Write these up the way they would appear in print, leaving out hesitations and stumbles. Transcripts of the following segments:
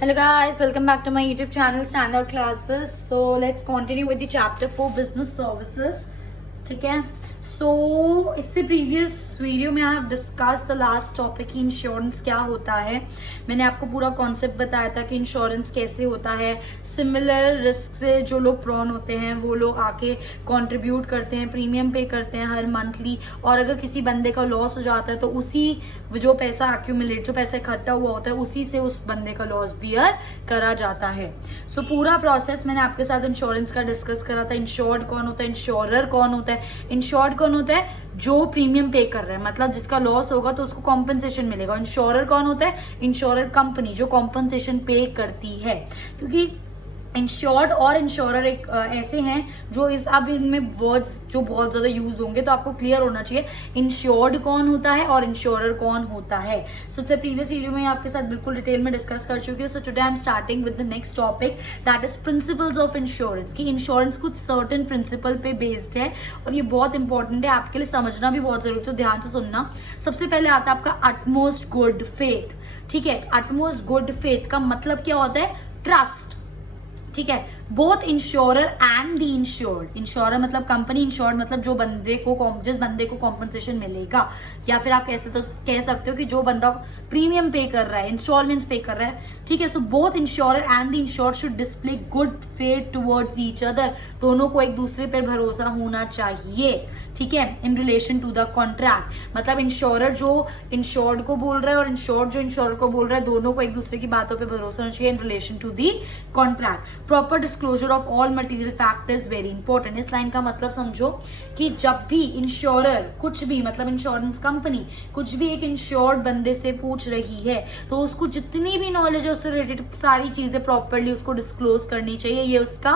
Hello guys, welcome back to my YouTube channel Standout Classes. So let's continue with the chapter 4 business services. ठीक है, सो इससे previous video में I have discuss the last topic कि insurance क्या होता है. मैंने आपको पूरा कॉन्सेप्ट बताया था कि इंश्योरेंस कैसे होता है. सिमिलर रिस्क से जो लोग प्रॉन होते हैं वो लोग आके कंट्रीब्यूट करते हैं, प्रीमियम पे करते हैं हर मंथली, और अगर किसी बंदे का लॉस हो जाता है तो उसी जो पैसा एक्यूमुलेट, जो पैसा इकट्ठा हुआ होता है उसी से उस बंदे का लॉस बियर करा जाता है. सो पूरा प्रोसेस मैंने आपके साथ इंश्योरेंस का डिस्कस करा था. इंश्योर्ड कौन होता है, इंश्योरर कौन होता है. इंश्योर्ड कौन होता है, जो प्रीमियम पे कर रहा है, मतलब जिसका लॉस होगा तो उसको कॉम्पनसेशन मिलेगा. इंश्योरर कौन होता है, इंश्योरर कंपनी जो कॉम्पनसेशन पे करती है. क्योंकि इंश्योर्ड और इंश्योरर एक ऐसे हैं जो अब इनमें वर्ड्स जो बहुत ज्यादा यूज होंगे तो आपको क्लियर होना चाहिए इंश्योर्ड कौन होता है और इंश्योरर कौन होता है. सो इससे प्रीवियस वीडियो में आपके साथ बिल्कुल डिटेल में डिस्कस कर चुकी हूँ. So today I am starting with the next topic, that is principles of insurance. कि इंश्योरेंस कुछ सर्टेन प्रिंसिपल पे बेस्ड है और ये बहुत इंपॉर्टेंट है, आपके लिए समझना भी बहुत जरूरी है, तो ध्यान से सुनना. सबसे पहले आता है आपका अटमोस्ट गुड फेथ. ठीक है, अटमोस्ट गुड फेथ का मतलब क्या होता है, ट्रस्ट. ठीक है, both insurer and the insured. Insurer मतलब कंपनी, इंश्योर्ड मतलब जो बंदे को, जिस बंदे को कॉम्पनसेशन मिलेगा, या फिर आप कैसे तो कह सकते हो कि जो बंदा प्रीमियम पे कर रहा है, इंस्टॉलमेंट्स पे कर रहा है. ठीक है, so both insurer and the insured should display good faith towards each other. दोनों को एक दूसरे पर भरोसा होना चाहिए. ठीक है, in relation to the contract. मतलब इंश्योरर जो इंश्योर्ड को बोल रहा है और इंश्योर्ड जो इंश्योरर को बोल रहा है, दोनों को एक दूसरे की बातों पे भरोसा होना चाहिए in relation to the contract. Proper disclosure of all material fact is very important. इस लाइन का मतलब समझो कि जब भी इंश्योरर कुछ भी, मतलब इंश्योरेंस कंपनी कुछ भी एक इंश्योर्ड बंदे से पूछ रही है तो उसको जितनी भी नॉलेज है उससे रिलेटेड सारी चीजें प्रॉपरली उसको डिस्क्लोज करनी चाहिए. ये उसका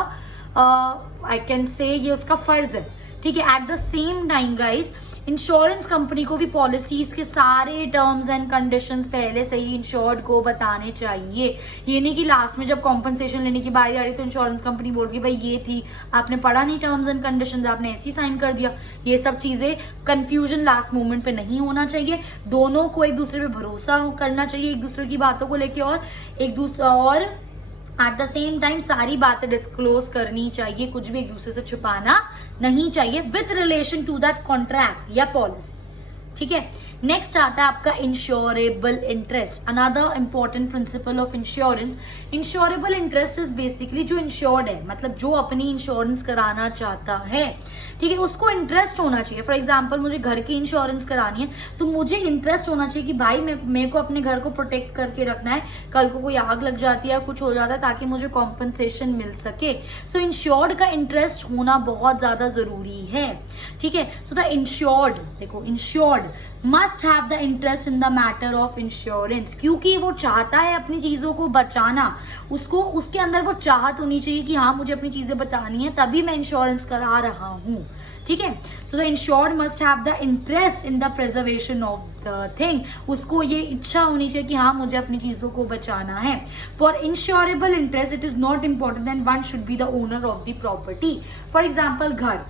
आई कैन से ये उसका फर्ज है. ठीक है, at the same time guys insurance company को भी पॉलिसीज के सारे टर्म्स एंड कंडीशंस पहले से ही इंश्योर्ड को बताने चाहिए. ये नहीं कि लास्ट में जब कॉम्पनसेशन लेने की बारी आ रही तो इंश्योरेंस कंपनी बोल रही भाई ये थी, आपने पढ़ा नहीं टर्म्स एंड कंडीशंस, आपने ऐसे ही साइन कर दिया. ये सब चीजें कंफ्यूजन लास्ट मोमेंट पे नहीं होना चाहिए. दोनों को एक दूसरे पे भरोसा करना चाहिए, एक दूसरे की बातों को लेके, और एक दूसरा और एट द सेम टाइम सारी बातें डिस्क्लोज करनी चाहिए. कुछ भी एक दूसरे से छुपाना नहीं चाहिए with relation to that contract या पॉलिसी. ठीक है, नेक्स्ट आता है आपका insurable interest. Another important principle of insurance. Insurable interest is basically जो इंश्योर्ड है, मतलब जो अपनी इंश्योरेंस कराना चाहता है, ठीक है, उसको इंटरेस्ट होना चाहिए. फॉर एग्जाम्पल मुझे घर की इंश्योरेंस करानी है तो मुझे इंटरेस्ट होना चाहिए कि भाई मेरे को अपने घर को प्रोटेक्ट करके रखना है, कल को कोई आग लग जाती है, कुछ हो जाता है, ताकि मुझे कॉम्पनसेशन मिल सके. सो इंश्योर्ड का इंटरेस्ट होना बहुत ज्यादा जरूरी है. ठीक है, सो द इंश्योर्ड, देखो insured must have the interest in the matter of insurance. क्योंकि वो चाहता है अपनी चीजों को बचाना, उसको उसके अंदर वो चाहत होनी चाहिए कि हाँ मुझे अपनी चीजें बचानी है, तभी मैं इंश्योरेंस करा रहा हूं. ठीक है, so the insured must have the interest in the preservation of the thing. उसको ये इच्छा होनी चाहिए कि हाँ मुझे अपनी चीजों को बचाना है. For insurable interest it is not important that one should be the owner of the property. For example घर,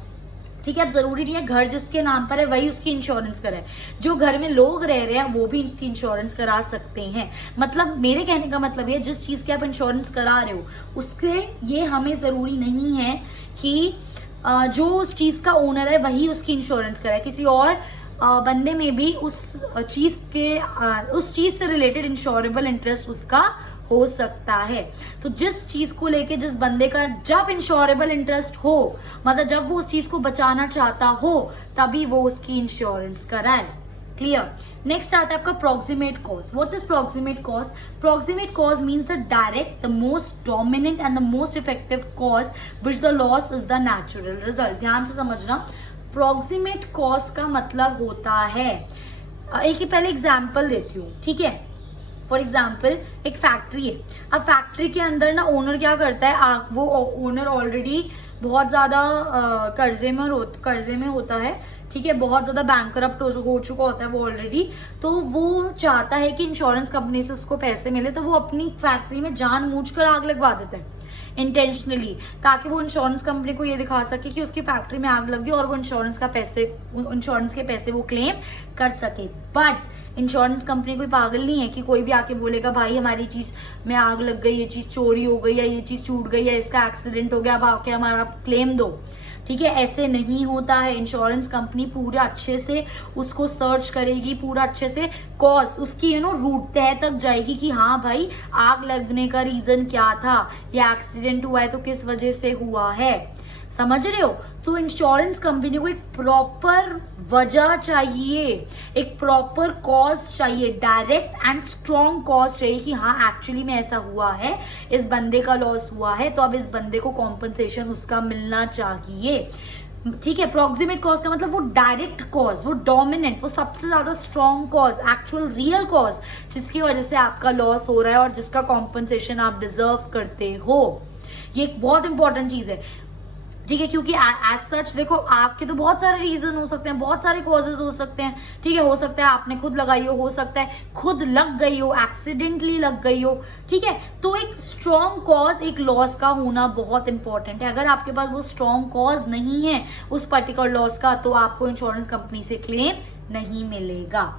ठीक है, अब जरूरी नहीं है घर जिसके नाम पर है वही उसकी इंश्योरेंस कराए, जो घर में लोग रह रहे हैं वो भी उसकी इंश्योरेंस करा सकते हैं. मतलब मेरे कहने का मतलब ये, जिस चीज की आप इंश्योरेंस करा रहे हो उसके ये हमें जरूरी नहीं है कि जो उस चीज का ओनर है वही उसकी इंश्योरेंस कराए. किसी और बंदे में भी उस चीज से रिलेटेड इंश्योरेबल इंटरेस्ट उसका हो सकता है. तो जिस चीज को लेके जिस बंदे का जब इंश्योरेबल इंटरेस्ट हो, मतलब जब वो उस चीज को बचाना चाहता हो, तभी वो उसकी इंश्योरेंस कराए. क्लियर. नेक्स्ट आता है आपका proximate cause. What is proximate cause? Proximate cause means the direct, the most dominant and the most effective cause which the loss is the natural result. ध्यान से समझना, प्रोक्सीमेट कॉज का मतलब होता है, एक ही पहले एग्जाम्पल देती हूँ. ठीक है, फॉर एग्जाम्पल एक फैक्ट्री है. अब फैक्ट्री के अंदर ना ओनर क्या करता है, वो ओनर ऑलरेडी बहुत ज़्यादा कर्जे में होता है, ठीक है, बहुत ज़्यादा बैंकरप्ट हो चुका होता है वो ऑलरेडी, तो वो चाहता है कि इंश्योरेंस कंपनी से उसको पैसे मिले, तो वो अपनी फैक्ट्री में जानबूझकर आग लगवा देता है इंटेंशनली, ताकि वो इंश्योरेंस कंपनी को ये दिखा सके कि उसकी फैक्ट्री में आग लगी और वो इंश्योरेंस के पैसे वो क्लेम कर सके। बट इंश्योरेंस कंपनी कोई पागल नहीं है कि कोई भी आके बोलेगा भाई हमारी चीज़ में आग लग गई, ये चीज़ चोरी हो गई, या ये चीज़ छूट गई, या इसका एक्सीडेंट हो गया, अब आके हमारा क्लेम दो, ठीक है। ऐसे नहीं होता है। इंश्योरेंस कंपनी पूरा अच्छे से उसको सर्च करेगी, पूरा अच्छे से कॉज उसकी रूट तय तक जाएगी कि हाँ भाई आग लगने का रीजन क्या था, या एक्सीडेंट हुआ है तो किस वजह से हुआ है, समझ रहे हो। तो इंश्योरेंस कंपनी को एक प्रॉपर वजह चाहिए, एक प्रॉपर कॉज चाहिए, डायरेक्ट एंड स्ट्रॉन्ग कॉज चाहिए कि हाँ एक्चुअली में ऐसा हुआ है, इस बंदे का लॉस हुआ है, तो अब इस बंदे को कॉम्पनसेशन उसका मिलना चाहिए, ठीक है। प्रॉक्सिमेट कॉज का मतलब वो डायरेक्ट कॉज, वो डोमिनेंट, वो सबसे ज्यादा strong cause, actual real cause जिसकी वजह से आपका लॉस हो रहा है और जिसका कॉम्पनसेशन आप डिजर्व करते हो। ये एक बहुत इंपॉर्टेंट चीज है, ठीक है, क्योंकि एज सच देखो आपके तो बहुत सारे रीजन हो सकते हैं, बहुत सारे कॉजेज हो सकते हैं, ठीक है। हो सकता है आपने खुद लगाई हो सकता है खुद लग गई हो, एक्सीडेंटली लग गई हो, ठीक है। तो एक स्ट्रॉन्ग कॉज एक लॉस का होना बहुत इंपॉर्टेंट है। अगर आपके पास वो स्ट्रॉन्ग कॉज नहीं है उस पर्टिकुलर लॉस का, तो आपको इंश्योरेंस कंपनी से क्लेम नहीं मिलेगा,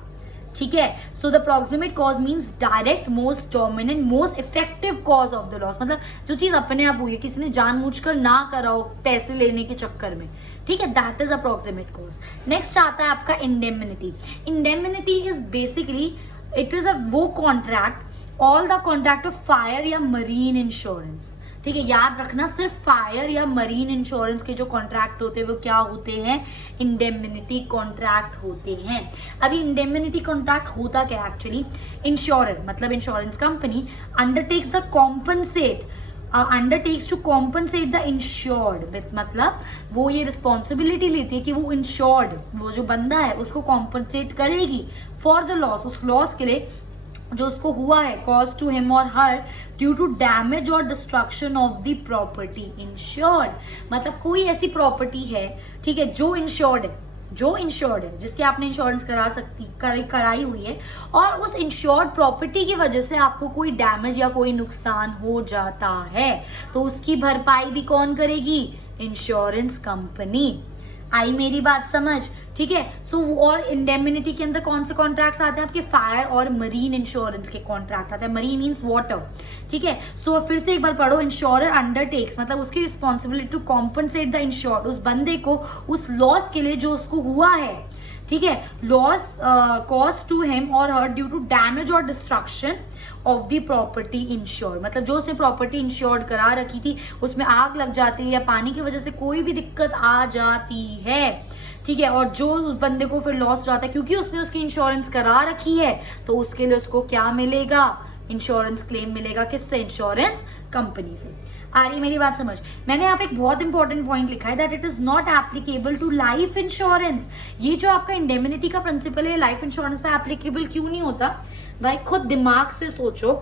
ठीक है। So the proximate cause means direct, most dominant, most effective cause of the loss, मतलब जो चीज अपने आप हुई है, किसी ने जानबूझकर ना करा हो पैसे लेने के चक्कर में, ठीक है, that is a proximate cause. Next आता है आपका indemnity. Indemnity is basically it is a वो contract, all the contract of fire या मरीन इंश्योरेंस, ठीक है। याद रखना सिर्फ फायर या मरीन इंश्योरेंस के जो कॉन्ट्रैक्ट होते हैं वो क्या होते हैं, इंडेमनिटी कॉन्ट्रैक्ट होते हैं। अभी इंडेमनिटी कॉन्ट्रैक्ट होता क्या एक्चुअली, इंश्योरर मतलब insurance company undertakes the compensate undertakes to compensate the insured, मतलब वो ये रिस्पॉन्सिबिलिटी लेती है कि वो इंश्योर्ड, वो जो बंदा है उसको कॉम्पनसेट करेगी फॉर द लॉस, उस लॉस के लिए जो उसको हुआ है, कॉज टू हिम और हर ड्यू टू डैमेज और destruction of the property insured. मतलब कोई ऐसी प्रॉपर्टी है, ठीक है, जो इंश्योर्ड है, जिसके आपने इंश्योरेंस कराई हुई है, और उस इंश्योर्ड प्रॉपर्टी की वजह से आपको कोई डैमेज या कोई नुकसान हो जाता है, तो उसकी भरपाई भी कौन करेगी, इंश्योरेंस कंपनी। आई मेरी बात समझ, ठीक है। सो और इंडेमनिटी के अंदर कौन से कॉन्ट्रैक्ट्स आते हैं आपके, फायर और मरीन इंश्योरेंस के कॉन्ट्रैक्ट आते हैं, मरीन मींस वाटर, ठीक है। सो फिर से एक बार पढ़ो, इंश्योरर अंडरटेक्स मतलब उसकी responsibility to compensate the insured, उस बंदे को उस लॉस के लिए जो उसको हुआ है, ठीक है, लॉस कॉज टू हिम और हर ड्यू टू डैमेज और destruction of the property insured, मतलब जो उसने प्रॉपर्टी इंश्योर्ड करा रखी थी उसमें आग लग जाती है या पानी की वजह से कोई भी दिक्कत आ जाती है, ठीक है, और जो उस बंदे को फिर लॉस जाता है क्योंकि उसने उसकी इंश्योरेंस करा रखी है, तो उसके लिए उसको क्या मिलेगा, इंश्योरेंस क्लेम मिलेगा, किससे, इंश्योरेंस कंपनी से। आ रही मेरी बात समझ। मैंने यहाँ पे एक बहुत इंपॉर्टेंट पॉइंट लिखा है that it is not applicable to life insurance. ये जो आपका इंडेमनिटी का प्रिंसिपल है लाइफ इंश्योरेंस पे एप्लीकेबल क्यों नहीं होता, भाई खुद दिमाग से सोचो।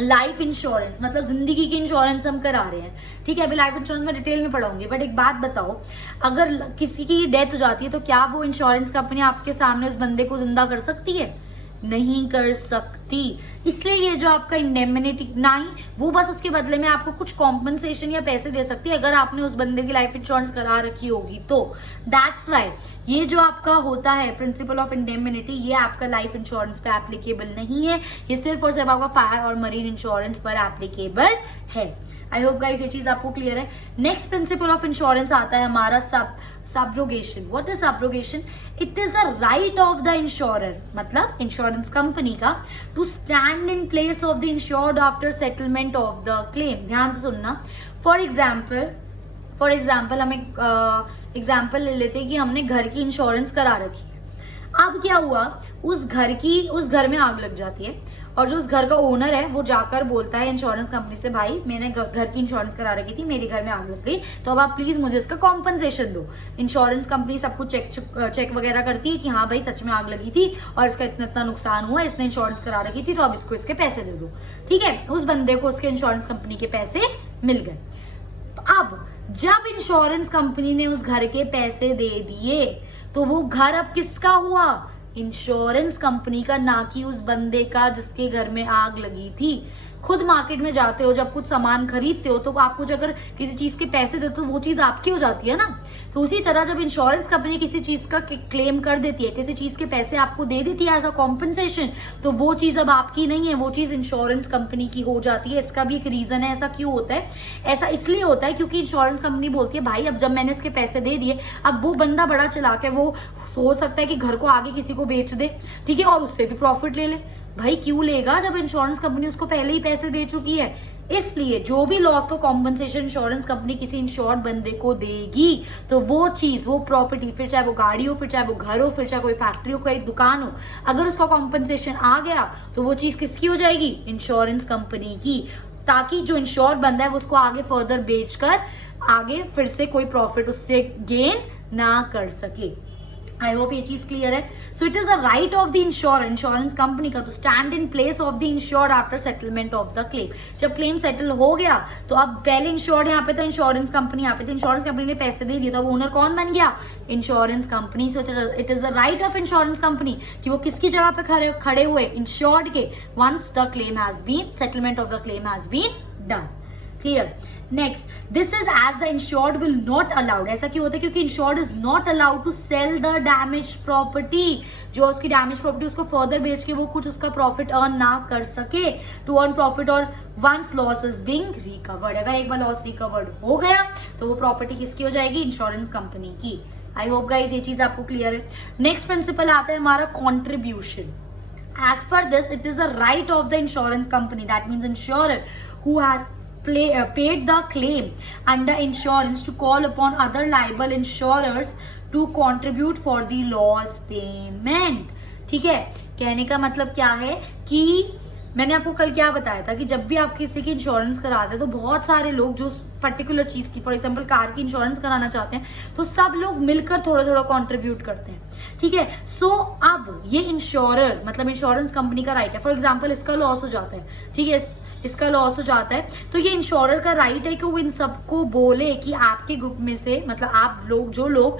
लाइफ इंश्योरेंस मतलब जिंदगी की इंश्योरेंस हम करा रहे हैं, ठीक है। अभी लाइफ इंश्योरेंस में डिटेल में पढ़ाऊंगी, बट एक बात बताओ, अगर किसी की डेथ हो जाती है तो क्या वो इंश्योरेंस कंपनी आपके सामने उस बंदे को जिंदा कर सकती है, नहीं कर सकती। इसलिए ये जो आपका इंडेमनिटी ना ही वो बस उसके बदले में आपको कुछ कॉम्पनसेशन या पैसे दे सकती है अगर आपने उस बंदे की लाइफ इंश्योरेंस करा रखी होगी तो। दैट्स वाई ये जो आपका होता है प्रिंसिपल ऑफ इंडेमनिटी, ये आपका लाइफ इंश्योरेंस पे एप्लीकेबल नहीं है, ये सिर्फ और सिर्फ आपका फायर और मरीन इंश्योरेंस पर एप्लीकेबल है। आई होप गाइस ये चीज आपको क्लियर है। नेक्स्ट प्रिंसिपल ऑफ इंश्योरेंस आता है हमारा subrogation. What is subrogation? It is the right of the insurer, मतलब इंश्योरेंस कंपनी का, to stand in place of the insured after settlement of the claim. ध्यान से सुनना। फॉर एग्जाम्पल हम एक एग्जाम्पल ले लेते हैं कि हमने घर की इंश्योरेंस करा रखी है। अब क्या हुआ, उस घर में आग लग जाती है और जो उस घर का ओनर है वो जाकर बोलता है इंश्योरेंस कंपनी से, भाई मैंने घर की इंश्योरेंस करा रखी थी, मेरे घर में आग लग गई, तो अब आप प्लीज मुझे इसका कॉम्पनसेशन दो। इंश्योरेंस कंपनी सब कुछ चेक वगैरह करती है कि हाँ भाई सच में आग लगी थी और इसका इतना नुकसान हुआ, इसने इंश्योरेंस करा रखी थी, तो अब इसको इसके पैसे दे दो, ठीक है। उस बंदे को उसके इंश्योरेंस कंपनी के पैसे मिल गए। अब जब इंश्योरेंस कंपनी ने उस घर के पैसे दे दिए तो वो घर अब किसका हुआ? इंश्योरेंस कंपनी का, ना कि उस बंदे का जिसके घर में आग लगी थी। खुद मार्केट में जाते हो, जब कुछ सामान खरीदते हो तो आपको अगर किसी चीज के पैसे देते हो तो वो चीज आपकी हो जाती है ना। तो उसी तरह जब इंश्योरेंस कंपनी किसी चीज का क्लेम कर देती है, किसी चीज के पैसे आपको दे देती है एज अ कॉम्पनसेशन, तो वो चीज अब आपकी नहीं है, वो चीज इंश्योरेंस कंपनी की हो जाती है। इसका भी एक रीजन है। ऐसा क्यों होता है? ऐसा इसलिए होता है क्योंकि इंश्योरेंस कंपनी बोलती है भाई अब जब मैंने इसके पैसे दे दिए, अब वो बंदा बड़ा चालाक है, वो सोच सकता है कि घर को आगे किसी को बेच दे, ठीक है, और उससे भी प्रॉफिट ले ले। भाई क्यों लेगा जब इंश्योरेंस कंपनी उसको पहले ही पैसे दे चुकी है? इसलिए जो भी लॉस का कॉम्पनसेशन इंश्योरेंस कंपनी किसी इंश्योर्ड बंदे को देगी तो वो चीज, वो प्रॉपर्टी, फिर चाहे वो गाड़ी हो, फिर चाहे वो घर हो, फिर चाहे कोई फैक्ट्री हो, कोई दुकान हो, अगर उसका कॉम्पनसेशन आ गया तो वो चीज किसकी हो जाएगी? इंश्योरेंस कंपनी की, ताकि जो इंश्योर्ड बंदा है वो उसको आगे फर्दर बेचकर आगे फिर से कोई प्रॉफिट उससे गेन ना कर सके। आई होप ये चीज क्लियर है। So it is a right of the insurance company का to stand in place of the insured after settlement of the claim. जब क्लेम सेटल हो गया तो अब पहले इंश्योर्ड यहाँ पे था, इंश्योरेंस कंपनी यहाँ पे थी, इंश्योरेंस कंपनी ने पैसे दे दिए तो अब ओनर कौन बन गया? Insurance company. So it is the right off insurance company कि वो किसकी जगह पे खड़े हुए? इंश्योर्ड के, once the claim has been, settlement of the claim has been done. Clear? Next, this is as the insured will not allowed. ऐसा क्यों होता है? क्योंकि insured is not allowed to sell the damage property. जो उसकी damage property उसको further बेच के वो कुछ उसका प्रॉफिट अर्न ना कर सके, टू अर्न प्रॉफिट और once loss is being recovered. अगर एक बार लॉस रिकवर्ड हो गया तो वो प्रॉपर्टी किसकी हो जाएगी? इंश्योरेंस कंपनी की। आई होप गाइज ये चीज आपको क्लियर है। नेक्स्ट प्रिंसिपल आता है हमारा contribution. As per this, it is the right of the insurance company, that means insurer who has paid the claim under insurance to call upon other liable insurers to contribute for the loss payment. ठीक है, कहने का मतलब क्या है कि मैंने आपको कल क्या बताया था कि जब भी आप किसी की इंश्योरेंस कराते हैं तो बहुत सारे लोग जो पर्टिकुलर चीज की, फॉर एग्जांपल कार की इंश्योरेंस कराना चाहते हैं तो सब लोग मिलकर थोड़ा थोड़ा कंट्रीब्यूट करते हैं। ठीक है, सो अब ये इंश्योरर मतलब इंश्योरेंस कंपनी का राइट है। फॉर एग्जांपल इसका लॉस हो जाता है, ठीक है, इसका लॉस हो जाता है तो ये इंश्योरर का राइट है कि वो इन सबको बोले कि आपके ग्रुप में से, मतलब आप लोग जो लोग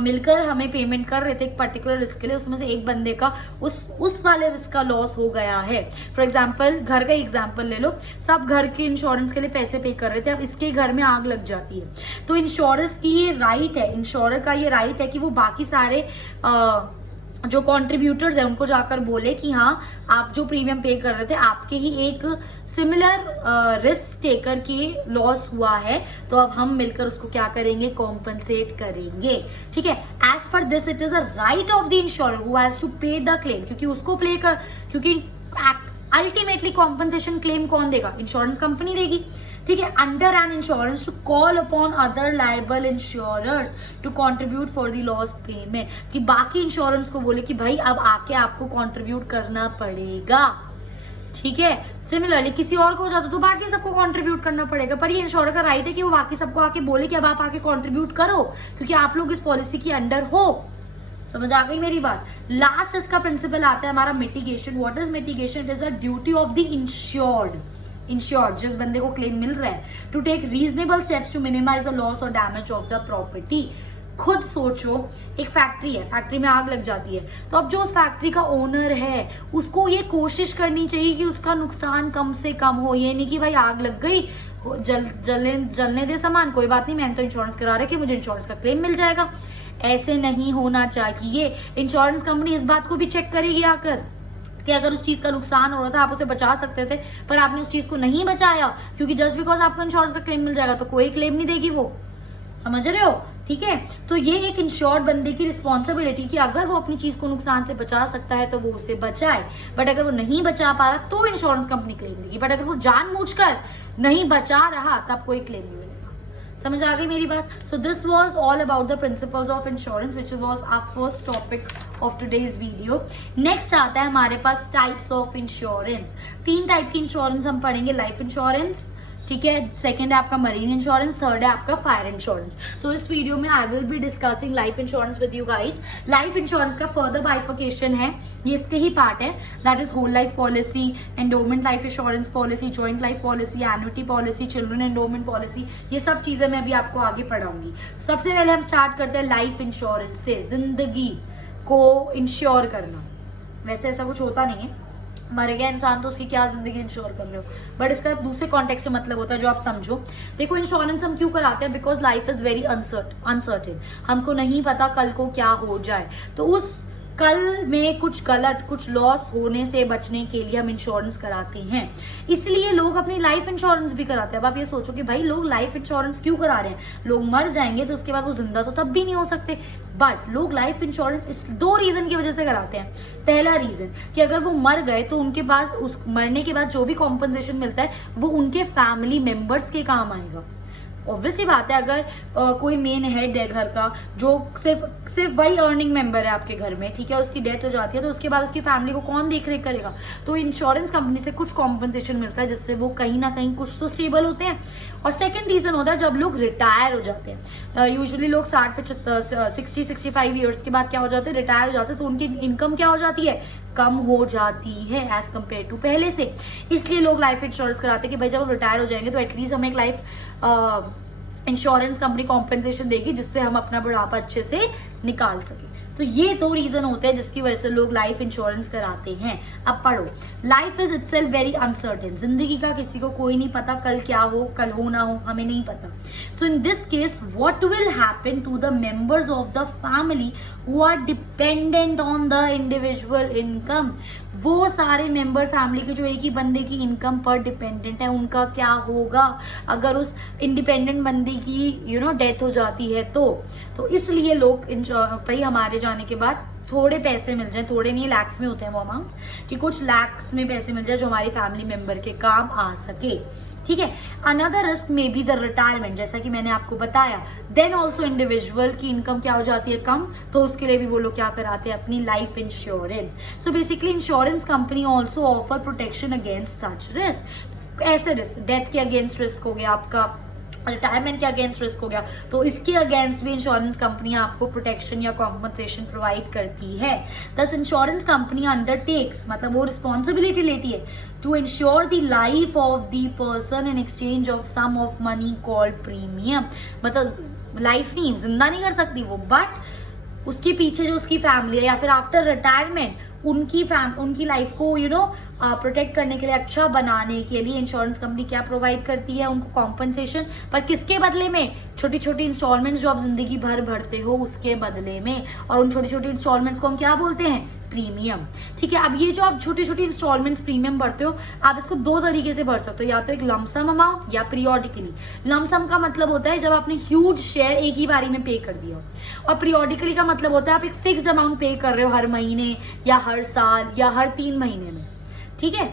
मिलकर हमें पेमेंट कर रहे थे एक पर्टिकुलर रिस्क के लिए, उसमें से एक बंदे का उस वाले रिस्क का लॉस हो गया है। फॉर एग्जांपल घर का एग्जांपल ले लो, सब घर के इंश्योरेंस के लिए पैसे पे कर रहे थे, अब इसके घर में आग लग जाती है तो इंश्योरेंस की ये राइट है, इंश्योरर का ये राइट है कि वो बाकी सारे जो कॉन्ट्रीब्यूटर्स है उनको जाकर बोले कि हाँ आप जो प्रीमियम पे कर रहे थे आपके ही एक सिमिलर रिस्क टेकर की लॉस हुआ है तो अब हम मिलकर उसको क्या करेंगे? कॉम्पनसेट करेंगे। ठीक है, as per this it is a right of the insurer who has to pay the claim, क्योंकि उसको क्योंकि अल्टीमेटली कॉम्पनसेशन क्लेम कौन देगा? इंश्योरेंस कंपनी देगी। ठीक है, under an insurance to call upon other liable insurers to contribute for the loss payment, कि बाकी इंश्योरेंस को बोले कि भाई अब आके आपको कंट्रीब्यूट करना पड़ेगा। ठीक है, सिमिलरली किसी और को हो जाता तो बाकी सबको कंट्रीब्यूट करना पड़ेगा, पर ये इंश्योरर का राइट है कि वो बाकी सबको आके बोले कि अब आप आके कंट्रीब्यूट करो क्योंकि आप लोग इस पॉलिसी के अंडर हो। समझ आ गई मेरी बात? लास्ट इसका प्रिंसिपल आता है हमारा mitigation. What is mitigation? It is a duty of the insured जिस बंदे को क्लेम मिल रहा है to take reasonable steps to minimise the loss और डैमेज ऑफ द प्रॉपर्टी। खुद सोचो, एक फैक्ट्री है, फैक्ट्री में आग लग जाती है तो अब जो उस फैक्ट्री का ओनर है उसको ये कोशिश करनी चाहिए कि उसका नुकसान कम से कम हो। ये नहीं कि भाई आग लग गई, जलने दे सामान, कोई बात नहीं, मैंने तो इंश्योरेंस करा रखी, मुझे इंश्योरेंस का क्लेम मिल जाएगा। ऐसे नहीं होना चाहिए। इंश्योरेंस कंपनी इस बात को भी चेक करेगी आकर कि अगर उस चीज का नुकसान हो रहा था आप उसे बचा सकते थे पर आपने उस चीज को नहीं बचाया, क्योंकि जस्ट बिकॉज आपको इंश्योरेंस का क्लेम मिल जाएगा तो कोई क्लेम नहीं देगी वो। समझ रहे हो? ठीक है, तो ये एक इंश्योर्ड बंदे की रिस्पॉन्सिबिलिटी कि अगर वो अपनी चीज को नुकसान से बचा सकता है तो वो उसे बचाए, बट अगर वो नहीं बचा पा रहा तो इंश्योरेंस कंपनी क्लेम देगी, बट अगर वो जानबूझकर नहीं बचा रहा तब कोई क्लेम नहीं। समझ आ गई मेरी बात? So this was all about the principles of insurance which was our first topic of today's video. Next आता है हमारे पास टाइप्स ऑफ इंश्योरेंस। 3 टाइप की इंश्योरेंस हम पढ़ेंगे, लाइफ इंश्योरेंस, ठीक है, सेकंड है आपका मरीन इंश्योरेंस, थर्ड है आपका फायर इंश्योरेंस। तो इस वीडियो में I will be discussing life insurance with you guys. Life insurance का फर्दर बाइफिकेशन है, ये इसके ही पार्ट है, that is whole life policy, endowment life insurance policy, joint life policy, annuity policy, children endowment policy, ये सब चीजें मैं अभी आपको आगे पढ़ाऊंगी। सबसे पहले हम स्टार्ट करते हैं लाइफ इंश्योरेंस से, जिंदगी को इंश्योर करना। वैसे ऐसा कुछ होता नहीं है, मर गया इंसान तो उसकी क्या जिंदगी इंश्योर कर रहे हो, बट इसका दूसरे कॉन्टेक्स्ट से मतलब होता है जो आप समझो। देखो, इंश्योरेंस हम क्यों कराते हैं, because life is very uncertain, हमको नहीं पता कल को क्या हो जाए, तो उस कल में कुछ गलत, कुछ लॉस होने से बचने के लिए हम इंश्योरेंस कराते हैं। इसलिए लोग अपनी लाइफ इंश्योरेंस भी कराते हैं। अब आप ये सोचो कि भाई लोग लाइफ इंश्योरेंस क्यों करा रहे हैं, लोग मर जाएंगे तो उसके बाद वो जिंदा तो तब भी नहीं हो सकते, बट लोग लाइफ इंश्योरेंस इस 2 रीजन की वजह से कराते हैं। पहला रीजन कि अगर वो मर गए तो उनके पास उस मरने के बाद जो भी कॉम्पनसेशन मिलता है वो उनके फैमिली मेंबर्स के काम आएगा। ऑब्वियस ही बात है, अगर कोई मेन हेड है घर का जो सिर्फ वही अर्निंग मेंबर है आपके घर में, ठीक है, उसकी डेथ हो जाती है तो उसके बाद उसकी फैमिली को कौन देख रेख करेगा, तो इंश्योरेंस कंपनी से कुछ कॉम्पनसेशन मिलता है जिससे वो कहीं ना कहीं कुछ तो स्टेबल होते हैं। और सेकेंड रीजन होता है जब लोग रिटायर हो जाते हैं। यूजुअली लोग 60-65 ईयर्स के बाद क्या हो जाते हैं, रिटायर हो जाते हैं, तो उनकी इनकम क्या हो जाती है, कम हो जाती है एज कम्पेयर टू पहले से। इसलिए लोग लाइफ इंश्योरेंस कराते हैं कि भाई जब हम रिटायर हो जाएंगे तो एटलीस्ट हमें एक लाइफ इंश्योरेंस कंपनी कॉम्पेंसेशन देगी जिससे हम अपना बुढ़ापा अच्छे से निकाल सके। तो ये 2 रीजन होते हैं जिसकी वजह से लोग लाइफ इंश्योरेंस कराते हैं। अब पढ़ो, life is itself very uncertain, जिंदगी का किसी को कोई नहीं पता कल क्या हो, कल हो ना हो, हमें नहीं पता। So in this case what will happen to the members of the family who are dependent on the individual income, वो सारे मेंबर फैमिली के जो एक ही बंदे की इनकम पर डिपेंडेंट है, उनका क्या होगा अगर उस इंडिपेंडेंट बंदी की डेथ हो जाती है तो इसलिए लोग भाई हमारे जाने के बाद थोड़े पैसे मिल जाए, थोड़े नहीं लैक्स में होते हैं वो अमाउंट्स, कि कुछ लैक्स में पैसे मिल जाए जो हमारी फैमिली मेंबर के काम आ सके, ठीक है। अनदर रिस्क में बी द रिटायरमेंट, जैसा कि मैंने आपको बताया। देन ऑल्सो इंडिविजुअल की इनकम क्या हो जाती है, कम, तो उसके लिए भी वो लोग क्या कराते हैं, अपनी life insurance. So basically insurance company also offer protection against सच रिस्क। ऐसे रिस्क, डेथ के अगेंस्ट रिस्क हो गया आपका, रिटायरमेंट के अगेंस्ट रिस्क हो गया, तो इसके अगेंस्ट भी इंश्योरेंस कंपनी आपको प्रोटेक्शन या कॉम्पनसेशन प्रोवाइड करती है। दस इंश्योरेंस कंपनी अंडरटेक्स, मतलब वो रिस्पॉन्सिबिलिटी लेती है to insure the life of the person in exchange of sum of money called premium. मतलब लाइफ नहीं, जिंदा नहीं कर सकती वो, बट उसके पीछे जो उसकी फैमिली है या फिर आफ्टर रिटायरमेंट उनकी लाइफ को प्रोटेक्ट करने के लिए, अच्छा बनाने के लिए इंश्योरेंस कंपनी क्या प्रोवाइड करती है, उनको कॉम्पनसेशन, पर किसके बदले में, छोटी छोटी इंस्टॉलमेंट्स जो आप जिंदगी भर भरते हो उसके बदले में। और उन छोटी छोटी इंस्टॉलमेंट्स को हम क्या बोलते हैं, प्रीमियम, ठीक है। अब ये जो आप छोटी छोटी इंस्टॉलमेंट्स प्रीमियम भरते हो, आप इसको 2 तरीके से भर सकते हो, या तो एक लमसम अमाउंट या पीरियोडिकली। लमसम का मतलब होता है जब आपने ह्यूज शेयर एक ही बारी में पे कर दिया, और पीरियोडिकली का मतलब होता है आप एक फिक्स अमाउंट पे कर रहे हो हर महीने या हर साल या हर 3 महीने में, ठीक है।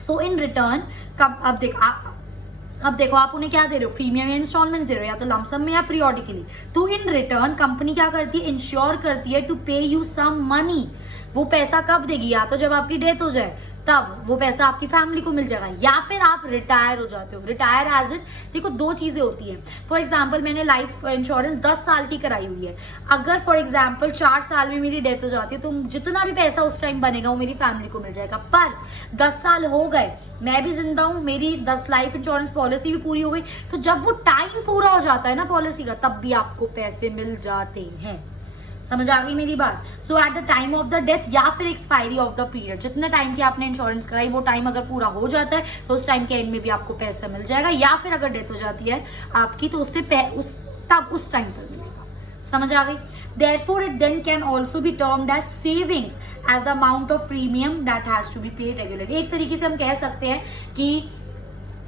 सो इन रिटर्न अब देखो आप उन्हें क्या दे रहे हो, प्रीमियम या इंस्टॉलमेंट दे रहे हो, या तो लमसम में या पीरियोडिकली। तो इन रिटर्न कंपनी क्या करती है, इंश्योर करती है टू पे यू सम मनी। वो पैसा कब देगी, या तो जब आपकी डेथ हो जाए तब वो पैसा आपकी फैमिली को मिल जाएगा, या फिर आप रिटायर हो जाते हो। रिटायर एज इट, देखो 2 चीजें होती हैं। फॉर एग्जाम्पल मैंने लाइफ इंश्योरेंस 10 साल की कराई हुई है, अगर फॉर एग्जाम्पल 4 साल में मेरी डेथ हो जाती है तो जितना भी पैसा उस टाइम बनेगा वो मेरी फैमिली को मिल जाएगा। पर 10 साल हो गए, मैं भी जिंदा हूं, मेरी 10 लाइफ इंश्योरेंस पॉलिसी भी पूरी हो गई, तो जब वो टाइम पूरा हो जाता है ना पॉलिसी का, तब भी आपको पैसे मिल जाते हैं। समझ आ गई मेरी बात। So at the time of the death या फिर एक्सपायरी ऑफ द पीरियड, जितने टाइम की आपने इंश्योरेंस कराई वो टाइम अगर पूरा हो जाता है तो उस टाइम के एंड में भी आपको पैसा मिल जाएगा, या फिर अगर डेथ हो जाती है आपकी तो उससे उस टाइम पर मिलेगा। समझ आ गई। Therefore it then can also be termed as savings as the amount of premium that has to be paid regularly। एक तरीके से हम कह सकते हैं कि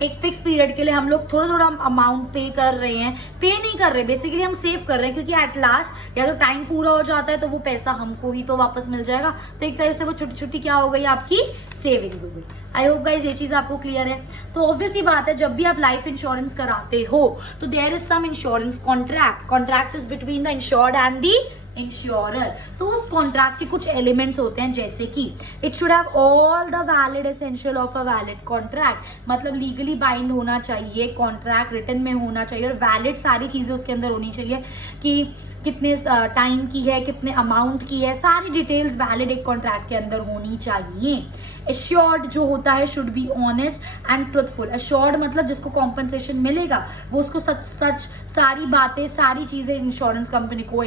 एक फिक्स पीरियड के लिए हम लोग थोड़ा थोड़ा अमाउंट पे कर रहे हैं, पे नहीं कर रहे, बेसिकली हम सेव कर रहे हैं, क्योंकि एट लास्ट या तो टाइम पूरा हो जाता है तो वो पैसा हमको ही तो वापस मिल जाएगा। तो एक तरह से वो छोटी छोटी क्या हो गई, आपकी सेविंग्स हो गई। आई होप गाइज ये चीज आपको क्लियर है। तो ऑब्वियस ही बात है, जब भी आप लाइफ इंश्योरेंस कराते हो तो there is some insurance contract is between the insured and the insurer. तो उस कॉन्ट्रैक्ट के कुछ एलिमेंट्स होते हैं, जैसे कि it should have all the valid essential of a valid contract, मतलब लीगली बाइंड होना चाहिए, कॉन्ट्रैक्ट रिटन में होना चाहिए और वैलिड सारी चीजें उसके अंदर होनी चाहिए कि कितने टाइम की है, कितने अमाउंट की है, सारी डिटेल्स वैलिड एक कॉन्ट्रैक्ट के अंदर होनी चाहिए। एश्योर्ड जो होता है should be honest and truthful. Assured मतलब जिसको कॉम्पनसेशन मिलेगा वो उसको सच सच सारी बातें, सारी चीजें इंश्योरेंस कंपनी को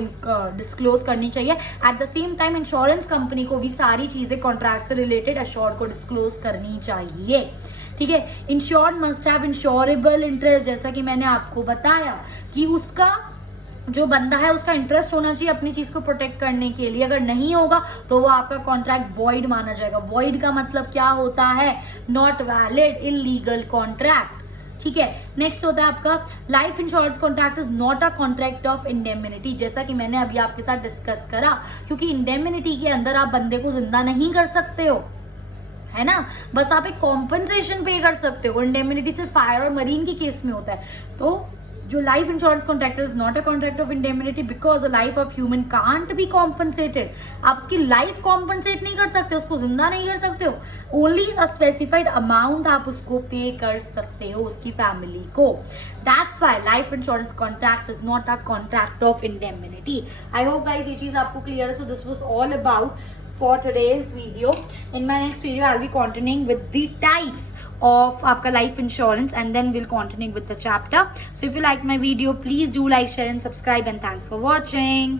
डिस्क्लोज करनी चाहिए। At the same time insurance company को भी सारी चीजें कॉन्ट्रैक्ट से रिलेटेड एश्योर्ड को डिस्क्लोज करनी चाहिए। ठीक है। Insured must have insurable interest, जैसा कि मैंने आपको बताया कि उसका जो बंदा है उसका इंटरेस्ट होना चाहिए अपनी चीज को प्रोटेक्ट करने के लिए। अगर नहीं होगा तो वो आपका कॉन्ट्रैक्ट वॉइड माना जाएगा। वॉइड का मतलब क्या होता है? Not valid, illegal contract. ठीक है। नेक्स्ट होता है आपका life insurance contract is not a contract of indemnity, जैसा कि मैंने अभी आपके साथ डिस्कस करा, क्योंकि इंडेमिनिटी के अंदर आप बंदे को जिंदा नहीं कर सकते हो, है ना, बस आप एक कॉम्पनसेशन पे कर सकते हो। इंडेमिनिटी सिर्फ फायर और मरीन के केस में होता है। तो जो life insurance contract is not a contract of indemnity because the life of human can't be compensated. आप उसकी लाइफ कॉम्पनसेट नहीं कर सकते, उसको जिंदा नहीं कर सकते हो। ओनली अ स्पेसिफाइड अमाउंट आप उसको पे कर सकते हो, उसकी फैमिली को। That's why life insurance contract is not a contract of indemnity. I hope guys ये चीज आपको क्लियर है। So this was all about for today's video. In my next video I'll be continuing with the types of आपका life insurance and then we'll continue with the chapter. So if you like my video please do like, share and subscribe and thanks for watching.